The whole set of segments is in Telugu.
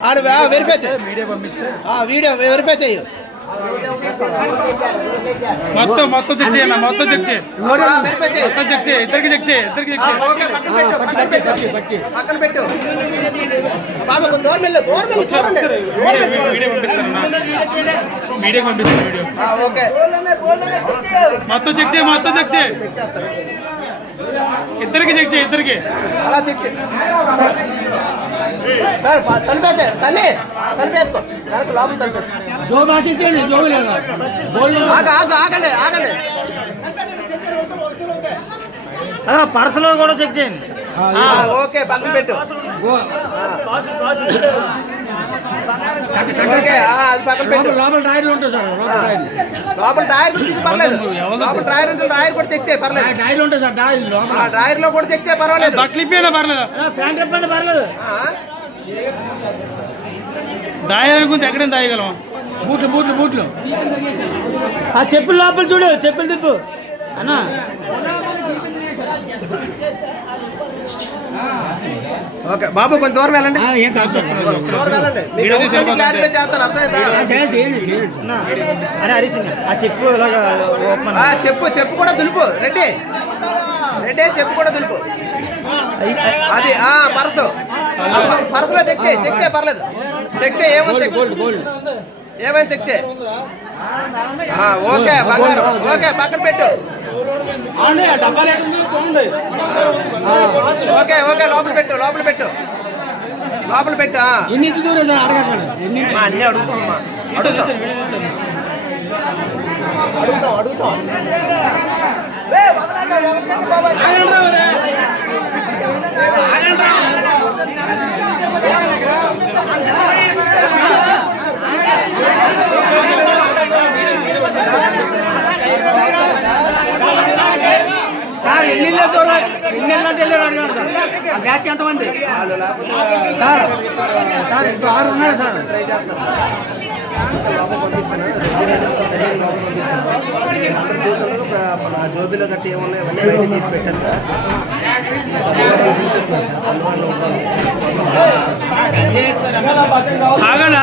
ఆడు వెరిఫై వీడియో వెరిఫై చెయ్యి మొత్తం చెక్ చేయండి మొత్తం చెక్ చేయి వెరిఫై చెయ్యి మొత్తం చెక్ చేయి ఇద్దరికి చెక్ చేయి పక్కన పెట్టు బాబు కొంచెం దూరం వెళ్ళు చూడండి వీడియో పంపిస్తాను వీడియో ఓకే మొత్తం చెక్ చేయి చెక్ చేస్తారు ఇద్దరికి చెక్ చేయి ఇద్దరికి అలా చెక్ చేయి తలిపేసుకో వెనక లోపల తలిపేసుకో ఆగండి ఆగండి పర్సలో కూడా చెక్ చేయండి ఓకే పక్కన పెట్టు ఓకే అది పక్కన పెట్టు లోపల టైర్లు ఉంటాయి సార్ లోపల టైర్ తీసి పర్లేదు లోపల టైర్ టైర్ కూడా చెక్ చేయి పర్లేదు టైర్లు ఉంటాయి సార్ టైర్ లో కూడా చెక్ చేయి పర్వాలేదు బట్టలు ఇప్పేనా పర్లేదు ఫ్యాంట్ ఇప్పండి పర్లేదు దాయాలనుకుంటే ఎక్కడైనా దాయగలం బూట్లు ఆ చెప్పులు లోపల చూడు చెప్పులు తిప్పు అన్నా ఓకే బాబు కొంచెం దూరం వెళ్ళండి ఏం కాదు దూరం వెళ్ళండి క్లారిఫై చేస్తాను అర్థమైందా అరే హరిసింగ్ ఆ చెప్పు చెప్పు కూడా దులుపు రెడ్డి చెప్పు కూడా దులుపు అది పర్సులో చెక్ చేయి పర్లేదు చెక్ చేయి ఏమైంది చెక్ చేయి ఓకే బంగారు ఓకే పక్కన పెట్టు ఓకే లోపల పెట్టు ఎన్నింటి దూరం అడగండి అన్నీ అడుగుతాం సార్ ఎన్ని బ్యాచ్ ఎంతమంది సార్ ఇంకా 6 ఉన్నారు సార్ జోబీలో గట్టి ఏమన్నా ఇవన్నీ బయట తీసి పెట్టాను సార్ ఆగనా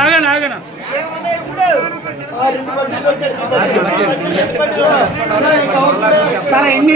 సార్ ఎన్ని